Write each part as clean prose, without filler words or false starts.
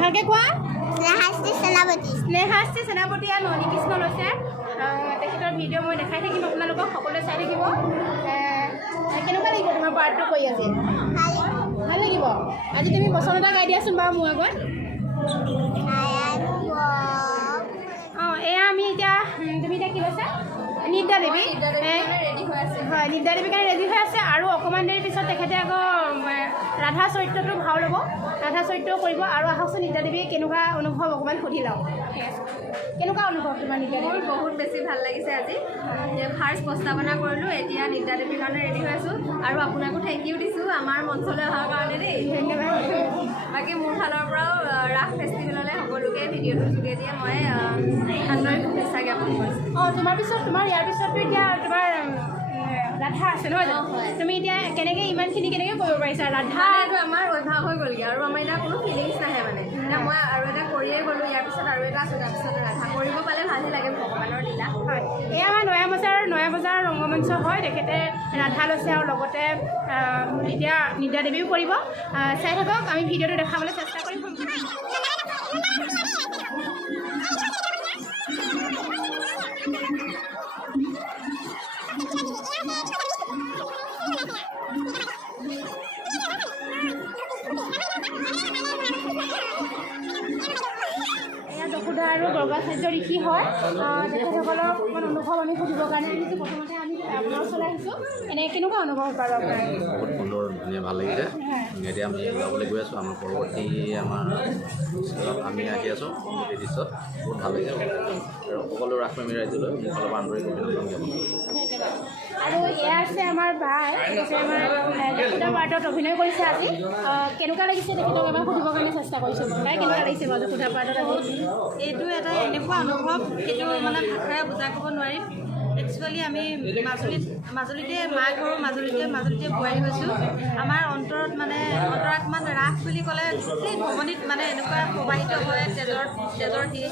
ভালকে কোৱা স্নেহাশ্ৰী সেনাপতি আৰু ননী কৃষ্ণ লৈছে তেখেতৰ ভিডিঅ' মই দেখাই থাকিম আপোনালোকক সকলোৱে চাই থাকিব কেনেকুৱা লাগিব তোমাৰ পাৰ্টটো কৰি আজি ভাল লাগিব আজি তুমি বচন এটা গাই দিয়াচোন বাৰু মোৰ আগত এয়া আমি এতিয়া তুমি এতিয়া কি কৈছা নিদ্যা দেৱী হয় নিদ্যা দেৱীৰ কাৰণে ৰেডি হৈ আছে আৰু অকণমান দেৰি পিছত তেখেতে আকৌ ৰাধা চৰিত্ৰটো ভাও ল'ব ৰাধা চৰিত্ৰও কৰিব আৰু আহকচোন নিদ্যা দেৱী কেনেকুৱা অনুভৱ অকণমান সুধি লওঁ কেনেকুৱা অনুভৱ তোমাৰ নিদ্যা দেৱী বহুত বেছি ভাল লাগিছে আজি ফাৰ্ষ্ট প্ৰস্তাৱনা কৰিলোঁ এতিয়া নিদ্যা দেৱীৰ কাৰণে ৰেডি হৈ আছোঁ আৰু আপোনাকো থেংক ইউ দিছোঁ আমাৰ মঞ্চলৈ অহাৰ কাৰণে দেই ধন্যবাদ বাকী মোৰ ফালৰ পৰাও ৰাস ফেষ্টিভেললৈ সকলোকে ভিডিঅ'টোৰ যোগেদিয়ে মই আন্তৰিক শুভেচ্ছা জ্ঞাপন কৰিছোঁ তোমাৰ পিছত তোমাৰ ইয়াৰ পিছততো এতিয়া তোমাৰ ৰাধা আছে নহয় জানো তুমি এতিয়া কেনেকৈ ইমানখিনি কেনেকৈ কৰিব পাৰিছা ৰাধাটো আমাৰ অভ্যাস হৈ গ'লগৈ আৰু আমাৰ এতিয়া কোনো ফিলিংছ নাহে মানে এতিয়া মই আৰু এটা কৰিয়ে গ'লোঁ ইয়াৰ পিছত আৰু এটা আছে তাৰপিছত ৰাধা কৰিব পালে ভালহে লাগে ভগৱানৰ লীলা হয় এয়া আমাৰ নয়া বজাৰ ৰংগমঞ্চ হয় তেখেতে ৰাধা লৈছে আৰু লগতে এতিয়া নিদ্যা দেৱীও কৰিব চাই থাকক আমি ভিডিঅ'টো দেখাবলৈ চেষ্টা কৰিম যশোদা আৰু গৰ্গাচাৰ্য ঋষি হয় তেখেতসকলৰ অকণমান অনুভৱ আমি সুধিবৰ কাৰণে আহিছোঁ প্ৰথমতে আমি আপোনাৰ ওচৰলৈ আহিছোঁ এনেই কেনেকুৱা অনুভৱ বাৰু আপোনাৰ বহুত সুন্দৰ ধুনীয়া ভাল লাগিছে এতিয়া আমি ওলাবলৈ গৈ আছোঁ আমাৰ পৰৱৰ্তী আমাৰ আমি আহি আছোঁ এই দৃশ্যত বহুত ভাল লাগিছে আৰু সকলো ৰাসপ্ৰেমী ৰাইজলৈ মোৰ ফালৰ পৰা আন্তৰিক অভিনন্দন জ্ঞাপন আৰু এয়া আছে আমাৰ বাই আমাৰ যশোদা পাৰ্টত অভিনয় কৰিছে আজি কেনেকুৱা লাগিছে তেখেতক এবাৰ সুধিবৰ কাৰণে চেষ্টা কৰিছোঁ তাই কেনেকুৱা লাগিছে বাৰু যশোদা পাৰ্টত আজি এইটো এটা এনেকুৱা অনুভৱ সেইটো মানে ভাষাৰে বুজাই ক'ব নোৱাৰিম একচুৱেলি আমি মাজুলীতে মাক আৰু মাজুলীতে বোৱাৰী হৈছোঁ আমাৰ অন্তৰত মানে অন্তৰাত্মাত ৰাস বুলি ক'লে গোটেই ভৱনীত মানে এনেকুৱা প্ৰবাহিত হয় তেজৰ ধীৰে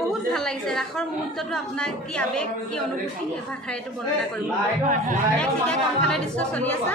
বহুত ভাল লাগিছে ৰাসৰ মুহূৰ্তটো আপোনাক কি আৱেগ কি অনুভূতি ভাষাৰে এইটো বৰ্ণনা কৰিব নেক্সট এতিয়া কমফালে দৃশ্য চলি আছে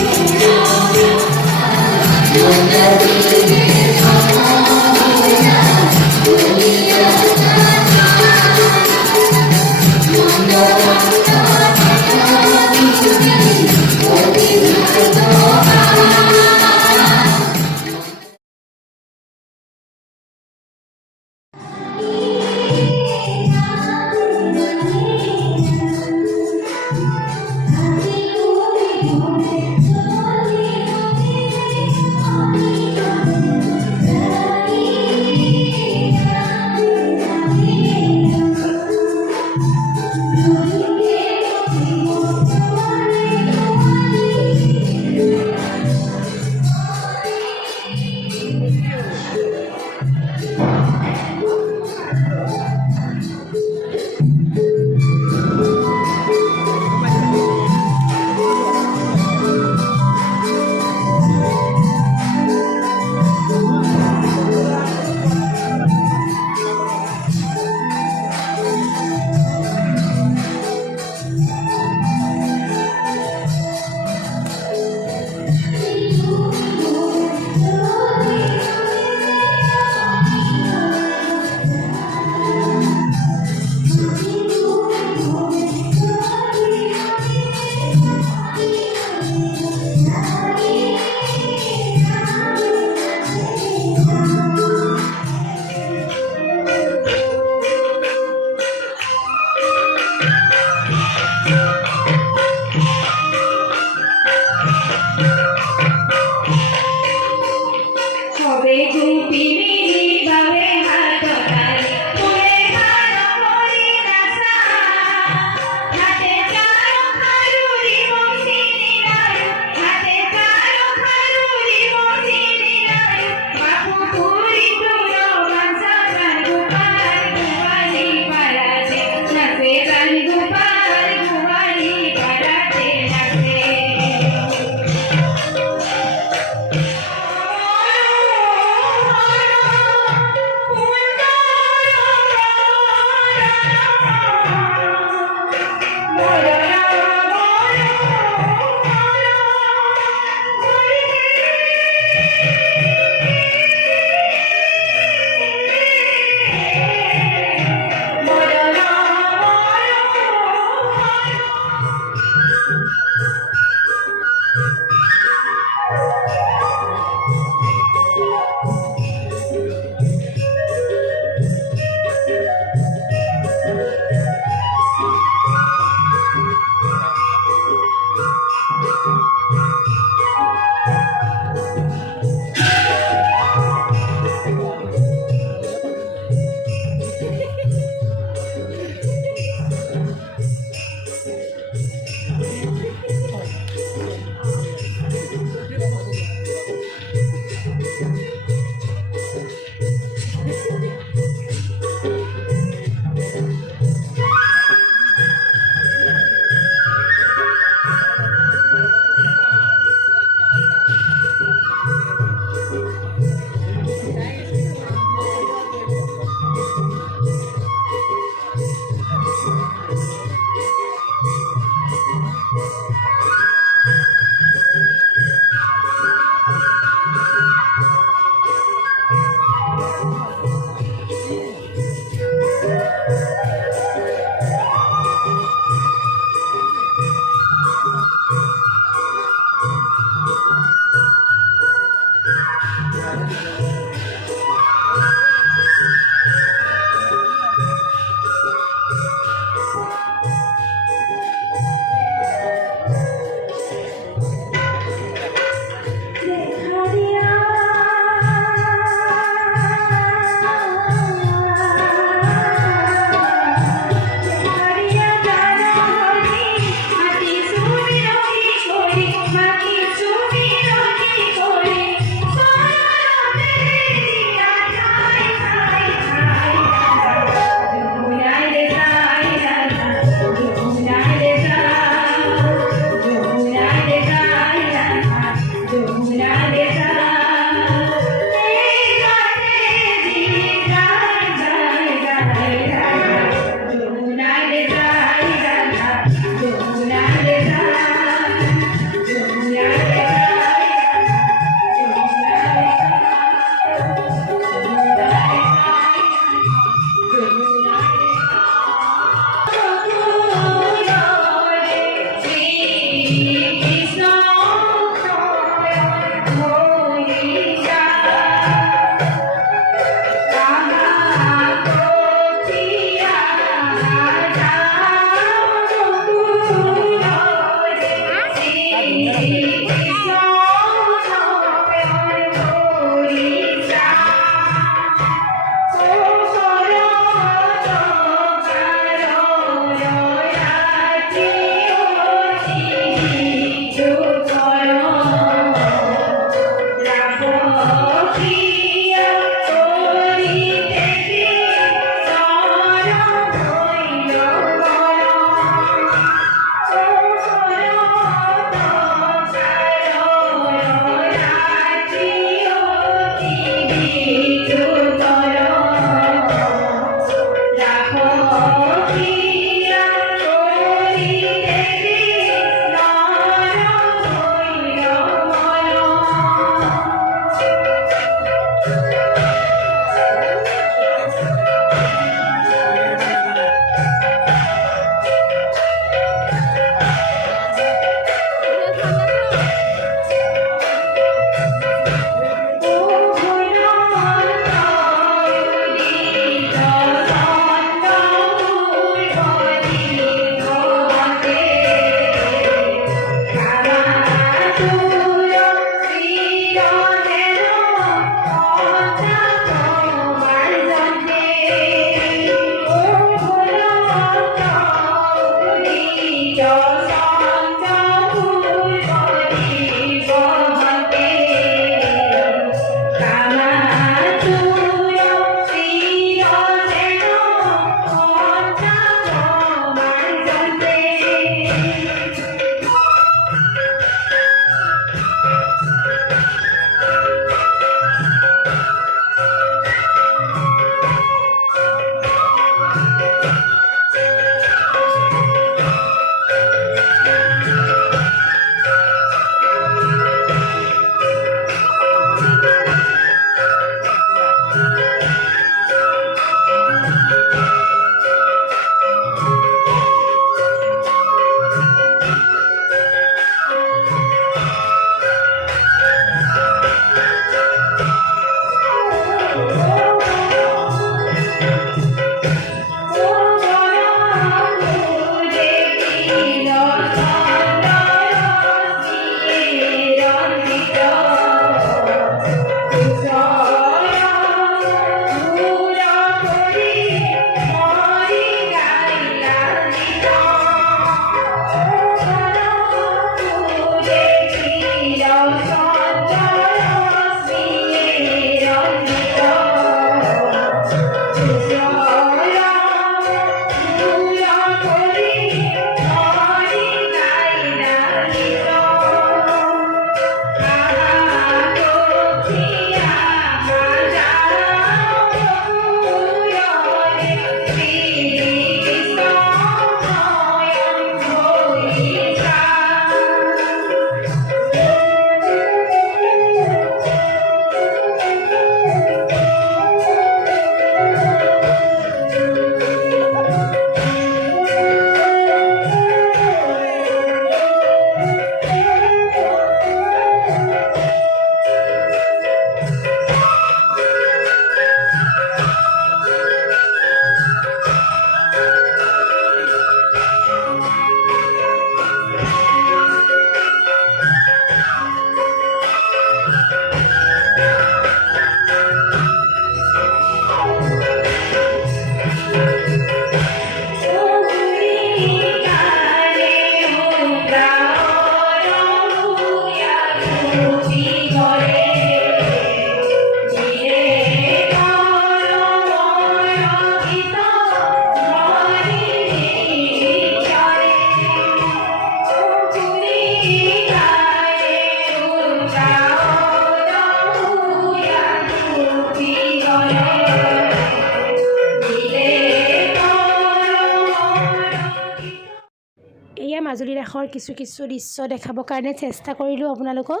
মাজুলী ৰাসৰ কিছু দৃশ্য দেখাবৰ কাৰণে চেষ্টা কৰিলোঁ আপোনালোকক।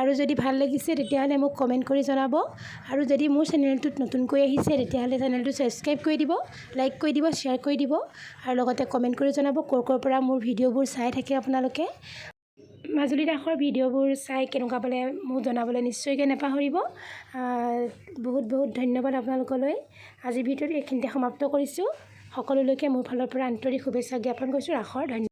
আৰু যদি ভাল লাগিছে তেতিয়াহ'লে মোক কমেণ্ট কৰি জনাব। আৰু যদি মোৰ চেনেলটোত নতুনকৈ আহিছে তেতিয়াহ'লে চেনেলটো ছাবস্ক্ৰাইব কৰি দিব, লাইক কৰি দিব, শ্বেয়াৰ কৰি দিব আৰু লগতে কমেণ্ট কৰি জনাব ক'ৰ পৰা মোৰ ভিডিঅ'বোৰ চাই থাকে আপোনালোকে। মাজুলী ৰাসৰ ভিডিঅ'বোৰ চাই কেনেকুৱা পালে মোক জনাবলৈ নিশ্চয়কৈ নাপাহৰিব। বহুত ধন্যবাদ আপোনালোকলৈ। আজিৰ ভিডিঅ'টো এইখিনিতে সমাপ্ত কৰিছোঁ। সকলোলৈকে মোৰ ফালৰ পৰা আন্তৰিক শুভেচ্ছা জ্ঞাপন কৰিছোঁ। ৰাসৰ ধন্যবাদ।